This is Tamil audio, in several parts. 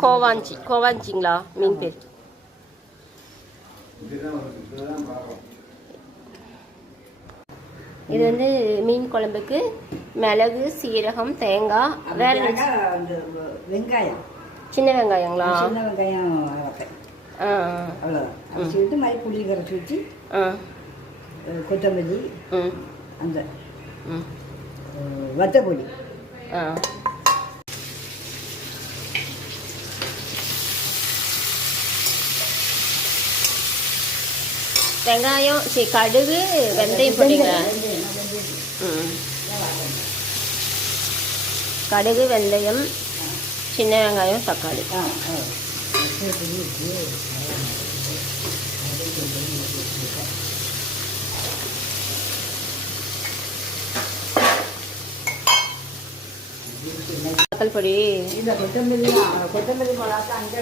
கோவாஞ்சிங்களா மீன் பேர்? இது வந்து மீன் குழம்புக்கு மிளகு, சீரகம், தேங்காய், வேற வெங்காயம், சின்ன வெங்காயங்களா? சின்ன வெங்காயம் அவ்வளோதான் சொல்லிட்டு மாதிரி புளி கரைச்சி வச்சு கொத்தமல்லி அந்த வத்தப்பொடி வெங்காயம், கடுகு, வெந்தயம் போட்டீங்களா? கடுகு, வெந்தயம், சின்ன வெங்காயம், தக்காளி. தக்காளி பொடி இந்த கொத்தமல்லி மிளகா அங்கே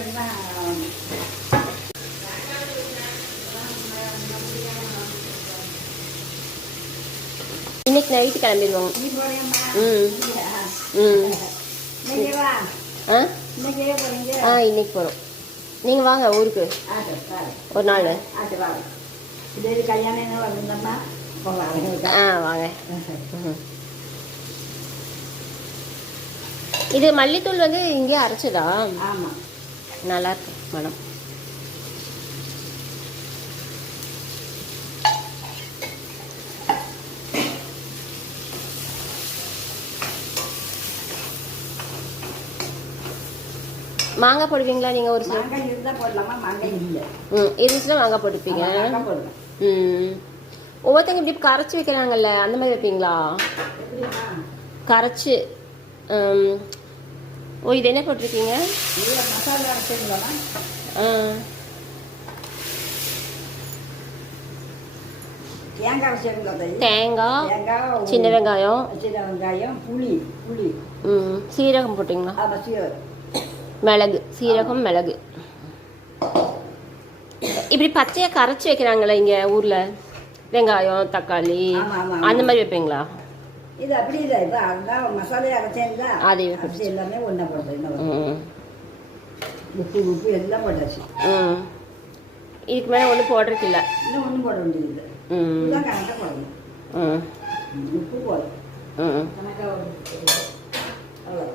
இன்னைக்கு நைட்டு கிளம்பிடுவோம். இன்னைக்கு போகிறோம். நீங்கள் வாங்க ஊருக்கு ஒரு நாள். வாங்க. இது மல்லித்தூள் வந்து இங்கே அரைச்சதா? ஆமாம், நல்லா இருக்கு மனம். மாங்காய் போடுவீங்களா நீங்கள்? ஒரு சில இருந்தால் போடலாமா? மாங்காய் இல்லை. இருந்துச்சுன்னா மாங்காய் போட்டுப்பீங்க. ஒவ்வொருத்தங்க இப்படி கரைச்சி வைக்கிறாங்கல்ல, அந்த மாதிரி வைப்பீங்களா? கரைச்சி. இது என்ன போட்டிருக்கீங்க? மசாலா அரைச்சிங்களா? தேங்காய், சின்ன வெங்காயம், புளி, சீரகம் போட்டிங்களா? மிளகு, சீரகம், மிளகு. இப்படி பச்சையா கரைச்சி வைக்கிறாங்களா இங்க ஊர்ல? வெங்காயம், தக்காளி அந்த மாதிரி வைப்பீங்களா? இது அப்படி இல்லை. இப்போ அதான் மசாலையை அரைச்சேங்களா, அதே எல்லாமே ஒன்றா போடுறது. உப்பு எல்லாம் போட்டாச்சு. இதுக்கு மேலே ஒன்றும் போடுறதுக்கு இல்லை. இன்னும் ஒன்றும் போட வேண்டியது. கணக்காக போடணும். உப்பு போடும் கணக்காக. அவ்வளோ.